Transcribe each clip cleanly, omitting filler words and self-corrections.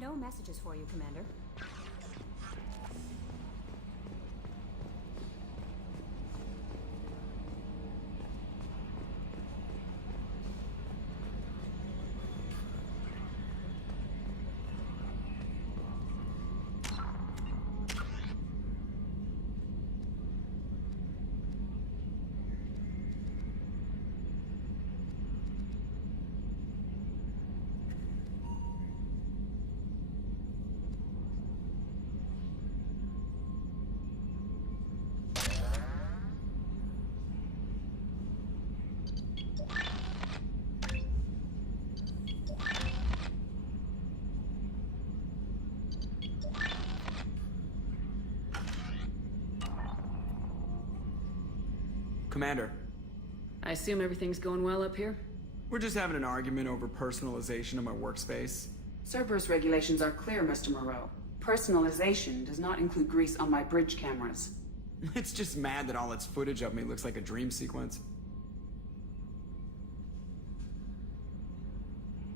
No messages for you, Commander. Commander, I assume everything's going well up here? we're just having an argument over personalization of my workspace. Cerberus regulations are clear, Mr. Moreau. Personalization does not include grease on my bridge cameras. It's just mad that all its footage of me looks like a dream sequence.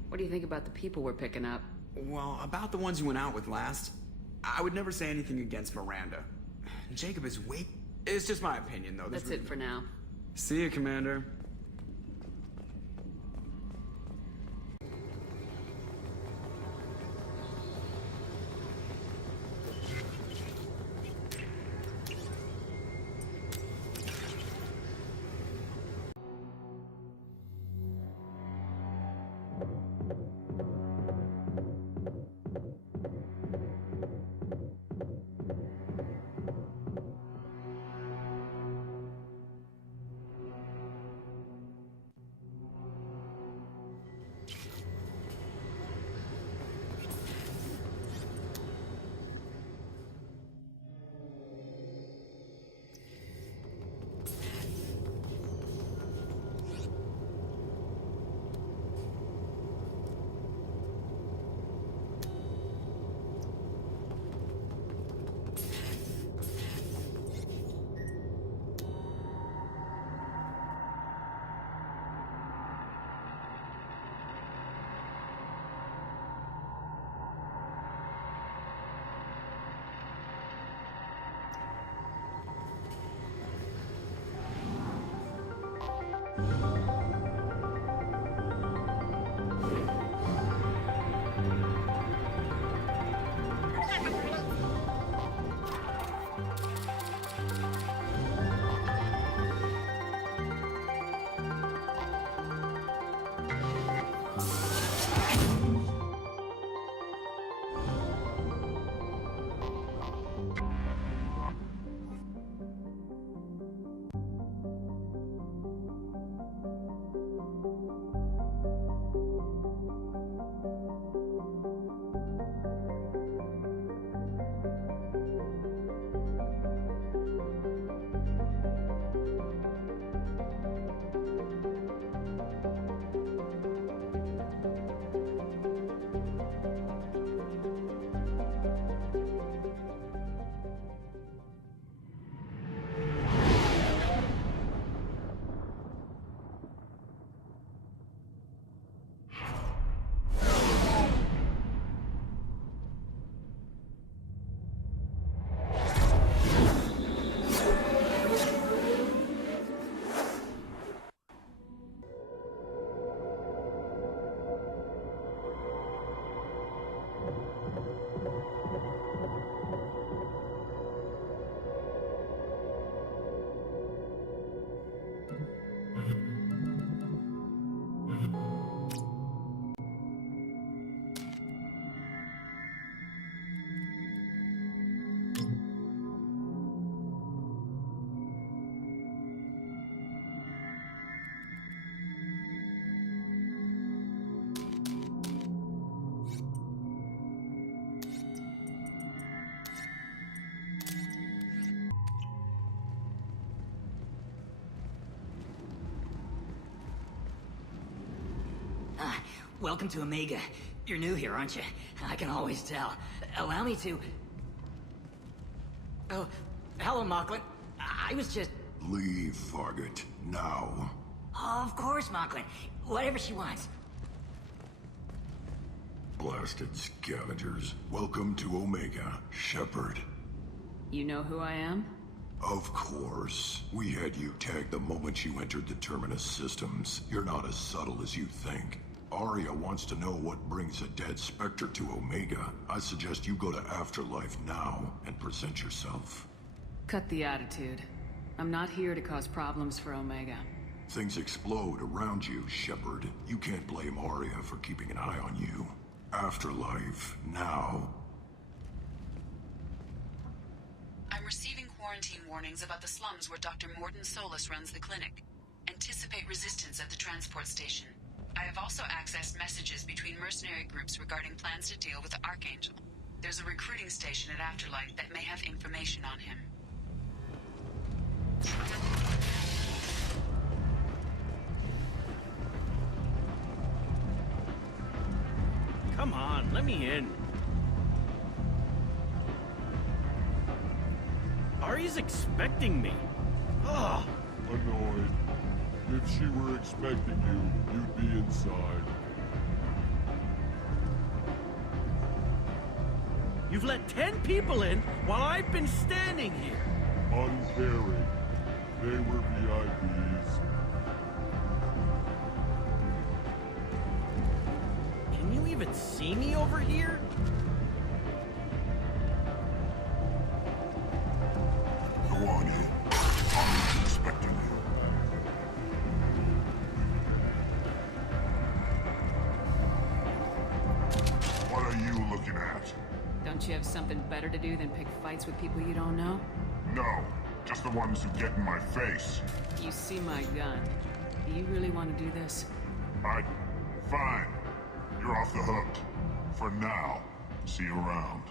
What do you think about the people we're picking up? Well, about the ones you went out with last, I would never say anything against Miranda. Jacob is way... It's just my opinion, though. That's it for now. See you, Commander. Welcome to Omega. You're new here, aren't you? I can always tell. Allow me to... Oh, hello, Mocklin. I was just... Leave, Fargate. Now. Of course, Mocklin. Whatever she wants. Blasted scavengers. Welcome to Omega, Shepard. You know who I am? Of course. We had you tagged the moment you entered the Terminus systems. You're not as subtle as you think. Arya wants to know what brings a dead Spectre to Omega. I suggest you go to Afterlife now and present yourself. Cut the attitude. I'm not here to cause problems for Omega. Things explode around you, Shepard. You can't blame Arya for keeping an eye on you. Afterlife, now. I'm receiving quarantine warnings about the slums where Dr. Mordin Solus runs the clinic. Anticipate resistance at the transport station. I have also accessed messages between mercenary groups regarding plans to deal with the Archangel. There's a recruiting station at Afterlife that may have information on him. Come on, let me in. Ari's expecting me. Ugh. Annoyed. If she were expecting you, you'd be inside. You've let 10 people in while I've been standing here. Uncaring. They were VIPs. Can you even see me over here? Go on in. I'm expecting you. What are you looking at? Don't you have something better to do than pick fights with people you don't know? No, just the ones who get in my face. You see my gun. Do you really want to do this? Fine. You're off the hook. For now. See you around.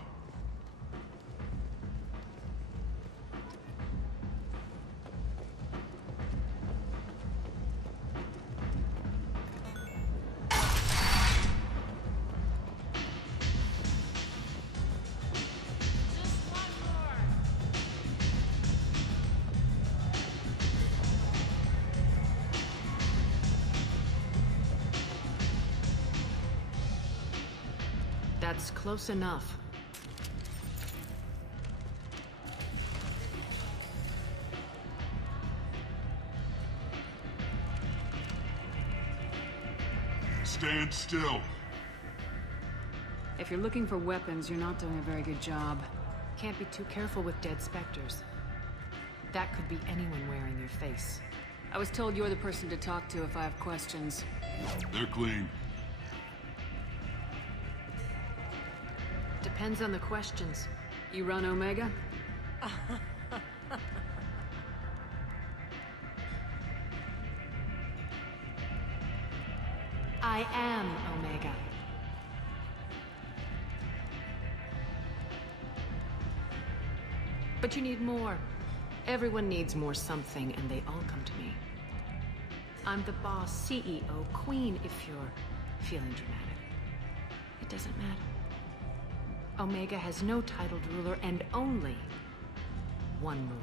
That's close enough. Stand still. If you're looking for weapons, you're not doing a very good job. Can't be too careful with dead specters. That could be anyone wearing your face. I was told you're the person to talk to if I have questions. They're clean. Depends on the questions. You run Omega? I am Omega. But you need more. Everyone needs more something, and they all come to me. I'm the boss, CEO, queen, if you're feeling dramatic. It doesn't matter. Omega has no titled ruler and only one rule.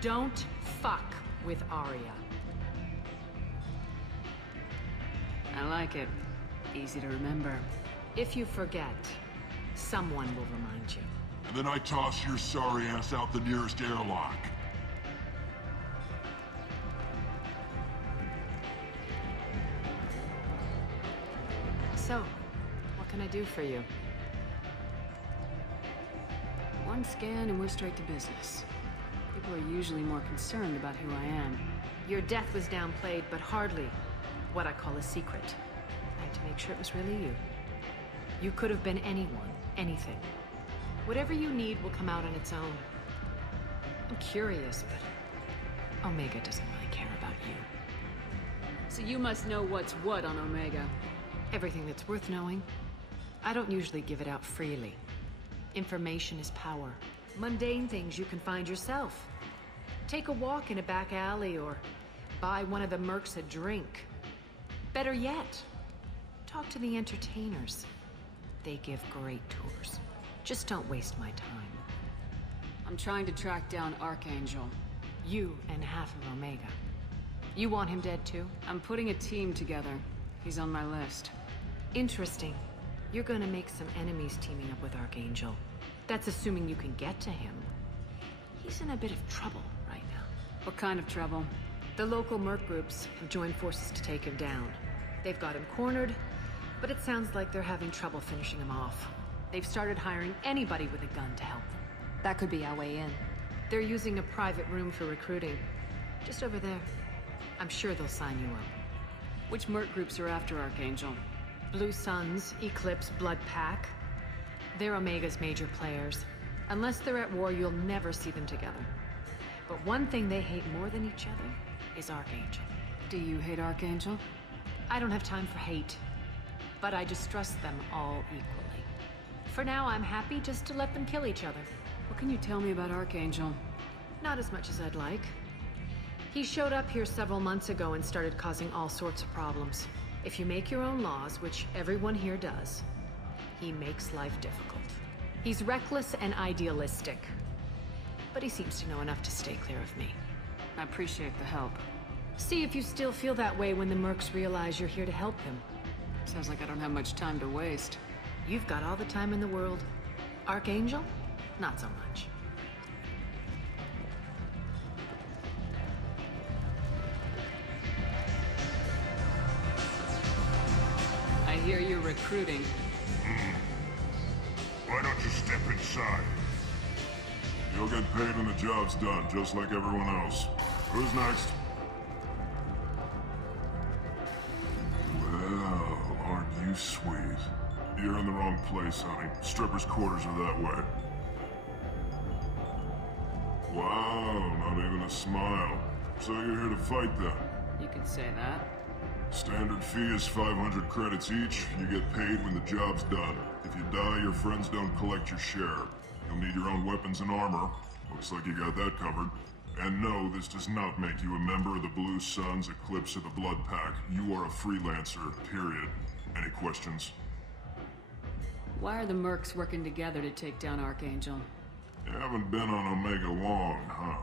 Don't fuck with Arya. I like it. Easy to remember. If you forget, someone will remind you. And then I toss your sorry ass out the nearest airlock. So, what can I do for you? One scan and we're straight to business. People are usually more concerned about who I am. Your death was downplayed, but hardly what I call a secret. I had to make sure it was really you. You could have been anyone, anything. Whatever you need will come out on its own. I'm curious, but Omega doesn't really care about you. So you must know what's what on Omega. Everything that's worth knowing. I don't usually give it out freely. Information is power. Mundane things you can find yourself. Take a walk in a back alley or buy one of the mercs a drink. Better yet, talk to the entertainers. They give great tours. Just don't waste my time. I'm trying to track down Archangel. You and half of Omega. You want him dead too? I'm putting a team together. He's on my list. Interesting. You're gonna make some enemies teaming up with Archangel. That's assuming you can get to him. He's in a bit of trouble right now. What kind of trouble? The local merc groups have joined forces to take him down. They've got him cornered, but it sounds like they're having trouble finishing him off. They've started hiring anybody with a gun to help them. That could be our way in. They're using a private room for recruiting. Just over there. I'm sure they'll sign you up. Which merc groups are after Archangel? Blue Suns, Eclipse, Blood Pack. They're Omega's major players. Unless they're at war, you'll never see them together. But one thing they hate more than each other is Archangel. Do you hate Archangel? I don't have time for hate, but I distrust them all equally. For now, I'm happy just to let them kill each other. What can you tell me about Archangel? Not as much as I'd like. He showed up here several months ago and started causing all sorts of problems. If you make your own laws, which everyone here does, he makes life difficult. He's reckless and idealistic, but he seems to know enough to stay clear of me. I appreciate the help. See if you still feel that way when the mercs realize you're here to help him. Sounds like I don't have much time to waste. You've got all the time in the world. Archangel? Not so much. I hear you're recruiting. Why don't you step inside? You'll get paid when the job's done, just like everyone else. Who's next? Well, aren't you sweet? You're in the wrong place, honey. Strippers' quarters are that way. Wow, not even a smile. So you're here to fight then? You could say that. Standard fee is 500 credits each. You get paid when the job's done. If you die, your friends don't collect your share. You'll need your own weapons and armor. Looks like you got that covered. And no, this does not make you a member of the Blue Suns, Eclipse, or the Blood Pack. You are a freelancer, period. Any questions? Why are the mercs working together to take down Archangel? You haven't been on Omega long, huh?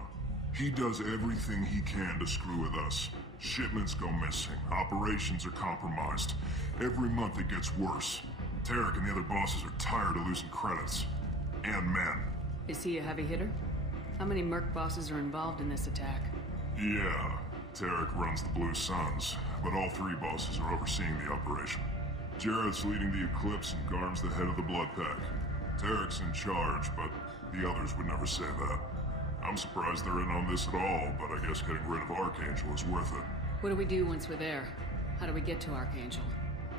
He does everything he can to screw with us. Shipments go missing. Operations are compromised. Every month it gets worse. Tarek and the other bosses are tired of losing credits. And men. Is he a heavy hitter? How many merc bosses are involved in this attack? Yeah, Tarek runs the Blue Suns, but all three bosses are overseeing the operation. Jarrett's leading the Eclipse and Garm's the head of the Blood Pack. Tarek's in charge, but the others would never say that. I'm surprised they're in on this at all, but I guess getting rid of Archangel is worth it. What do we do once we're there? How do we get to Archangel?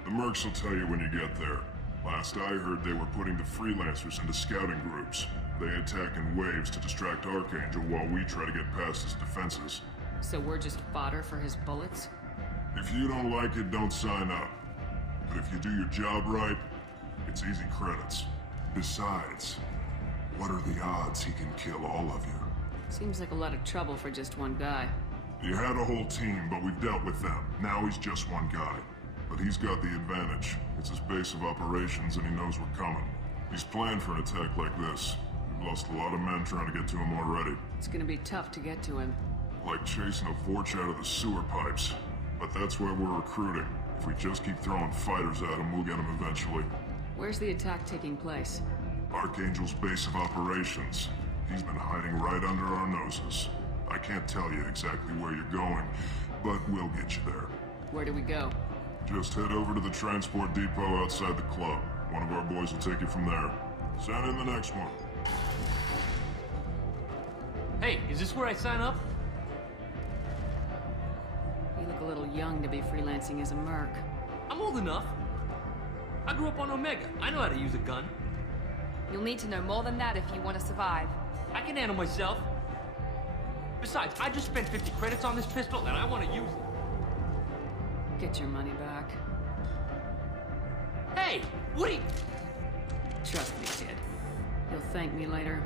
The mercs will tell you when you get there. Last I heard, they were putting the freelancers into scouting groups. They attack in waves to distract Archangel while we try to get past his defenses. So we're just fodder for his bullets? If you don't like it, don't sign up. But if you do your job right, it's easy credits. Besides, what are the odds he can kill all of you? Seems like a lot of trouble for just one guy. You had a whole team, but we've dealt with them. Now he's just one guy. But he's got the advantage. It's his base of operations and he knows we're coming. He's planned for an attack like this. We've lost a lot of men trying to get to him already. It's gonna be tough to get to him. Like chasing a Vorch out of the sewer pipes. But that's why we're recruiting. If we just keep throwing fighters at him, we'll get him eventually. Where's the attack taking place? Archangel's base of operations. He's been hiding right under our noses. I can't tell you exactly where you're going, but we'll get you there. Where do we go? Just head over to the transport depot outside the club. One of our boys will take you from there. Send in the next one. Hey, is this where I sign up? You look a little young to be freelancing as a merc. I'm old enough. I grew up on Omega. I know how to use a gun. You'll need to know more than that if you want to survive. I can handle myself. Besides, I just spent 50 credits on this pistol and I want to use it. Get your money back. Hey, what are you... Trust me, kid. You'll thank me later.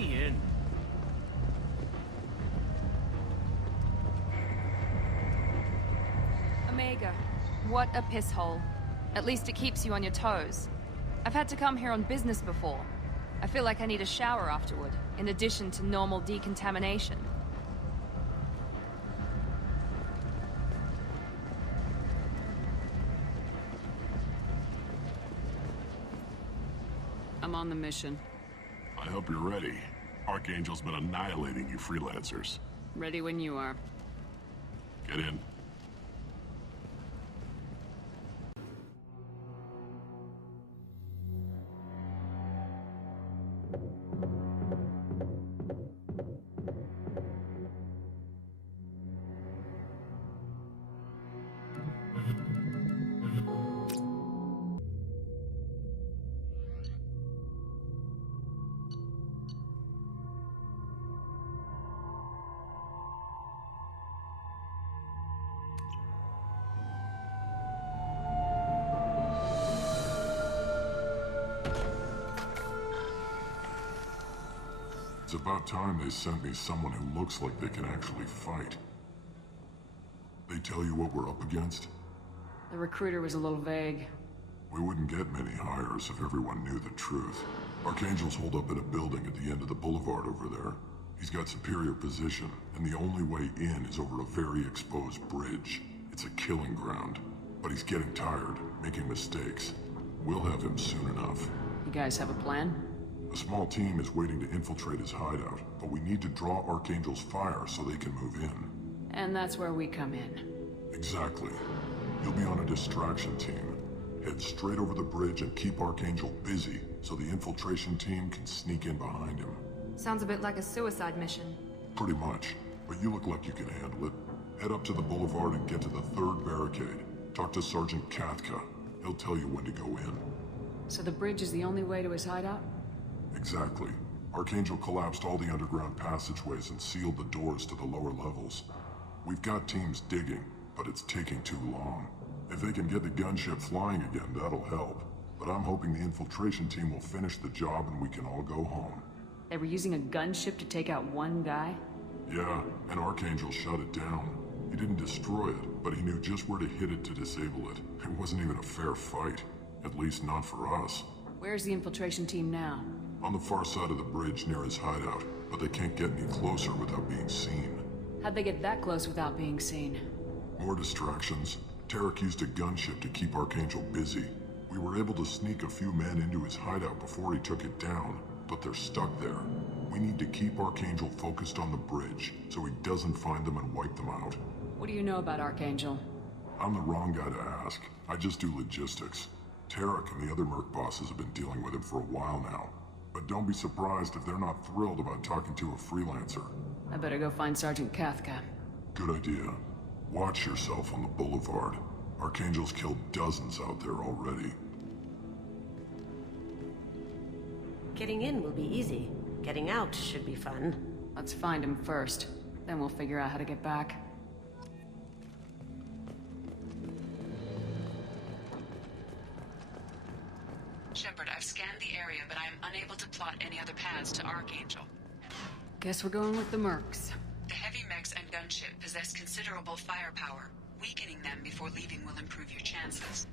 me in. Omega, what a piss hole. At least it keeps you on your toes. I've had to come here on business before. I feel like I need a shower afterward, in addition to normal decontamination. I'm on the mission. I hope you're ready. Archangel's been annihilating you freelancers. Ready when you are. Get in. It's about time they sent me someone who looks like they can actually fight. They tell you what we're up against? The recruiter was a little vague. We wouldn't get many hires if everyone knew the truth. Archangel's holed up in a building at the end of the boulevard over there. He's got superior position, and the only way in is over a very exposed bridge. It's a killing ground. But he's getting tired, making mistakes. We'll have him soon enough. You guys have a plan? A small team is waiting to infiltrate his hideout, but we need to draw Archangel's fire so they can move in. And that's where we come in. Exactly. You'll be on a distraction team. Head straight over the bridge and keep Archangel busy so the infiltration team can sneak in behind him. Sounds a bit like a suicide mission. Pretty much, but you look like you can handle it. Head up to the boulevard and get to the third barricade. Talk to Sergeant Kathka. He'll tell you when to go in. So the bridge is the only way to his hideout? Exactly. Archangel collapsed all the underground passageways and sealed the doors to the lower levels. We've got teams digging, but it's taking too long. If they can get the gunship flying again, that'll help. But I'm hoping the infiltration team will finish the job and we can all go home. They were using a gunship to take out one guy? Yeah, and Archangel shut it down. He didn't destroy it, but he knew just where to hit it to disable it. It wasn't even a fair fight. At least not for us. Where's the infiltration team now? On the far side of the bridge near his hideout, but they can't get any closer without being seen. How'd they get that close without being seen? More distractions. Tarek used a gunship to keep Archangel busy. We were able to sneak a few men into his hideout before he took it down, but they're stuck there. We need to keep Archangel focused on the bridge, so he doesn't find them and wipe them out. What do you know about Archangel? I'm the wrong guy to ask. I just do logistics. Tarek and the other merc bosses have been dealing with him for a while now. But don't be surprised if they're not thrilled about talking to a freelancer. I better go find Sergeant Kathka. Good idea. Watch yourself on the boulevard. Archangel's killed dozens out there already. Getting in will be easy. Getting out should be fun. Let's find him first. Then we'll figure out how to get back. Shepard, I've scanned the area, but I am unable to plot any other paths to Archangel. Guess we're going with the mercs. The heavy mechs and gunship possess considerable firepower. Weakening them before leaving will improve your chances.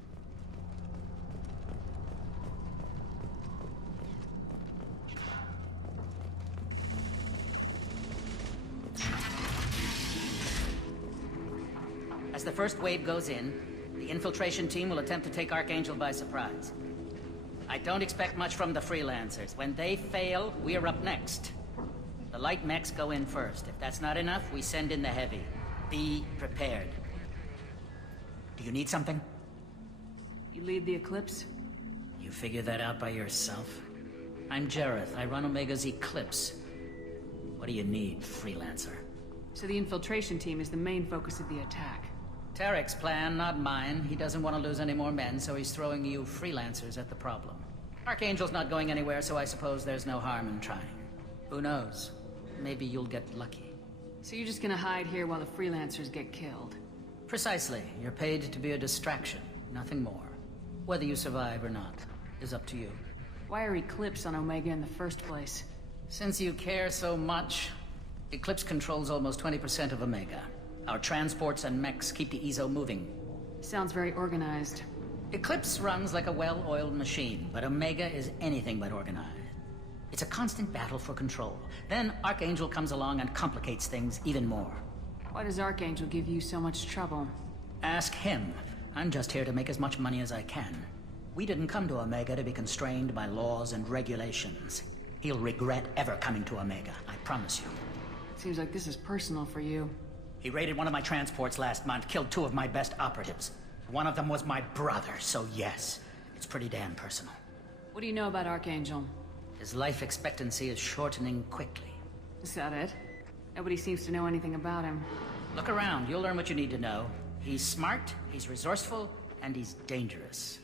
As the first wave goes in, the infiltration team will attempt to take Archangel by surprise. I don't expect much from the freelancers. When they fail, we're up next. The light mechs go in first. If that's not enough, we send in the heavy. Be prepared. Do you need something? You lead the Eclipse? You figure that out by yourself? I'm Jareth. I run Omega's Eclipse. What do you need, freelancer? So the infiltration team is the main focus of the attack. Tarek's plan, not mine. He doesn't want to lose any more men, so he's throwing you freelancers at the problem. Archangel's not going anywhere, so I suppose there's no harm in trying. Who knows? Maybe you'll get lucky. So you're just gonna hide here while the freelancers get killed? Precisely. You're paid to be a distraction, nothing more. Whether you survive or not is up to you. Why are Eclipse on Omega in the first place? Since you care so much, Eclipse controls almost 20% of Omega. Our transports and mechs keep the EZO moving. Sounds very organized. Eclipse runs like a well-oiled machine, but Omega is anything but organized. It's a constant battle for control. Then Archangel comes along and complicates things even more. Why does Archangel give you so much trouble? Ask him. I'm just here to make as much money as I can. We didn't come to Omega to be constrained by laws and regulations. He'll regret ever coming to Omega, I promise you. Seems like this is personal for you. He raided one of my transports last month, killed 2 of my best operatives. One of them was my brother, so yes, it's pretty damn personal. What do you know about Archangel? His life expectancy is shortening quickly. Is that it? Nobody seems to know anything about him. Look around, you'll learn what you need to know. He's smart, he's resourceful, and he's dangerous.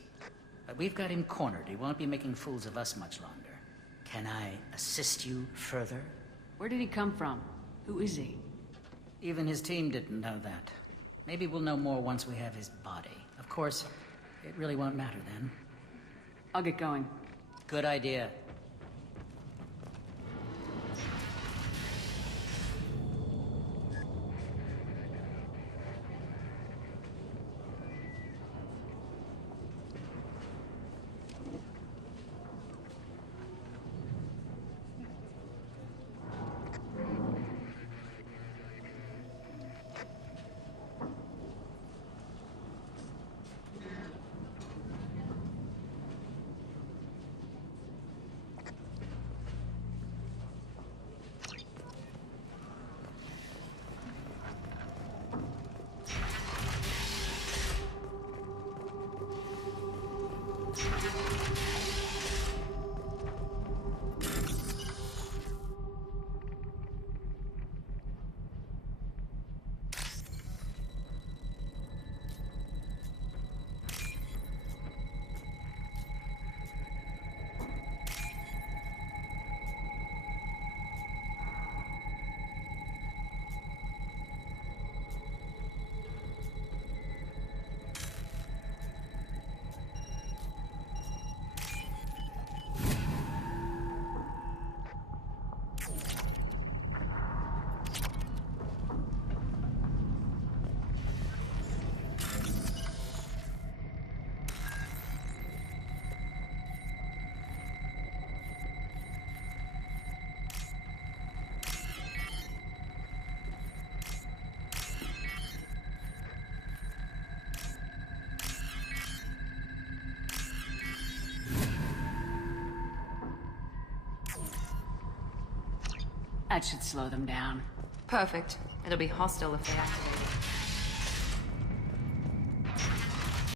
But we've got him cornered. He won't be making fools of us much longer. Can I assist you further? Where did he come from? Who is he? Even his team didn't know that. Maybe we'll know more once we have his body. Of course, it really won't matter then. I'll get going. Good idea. That should slow them down. Perfect. It'll be hostile if they activate.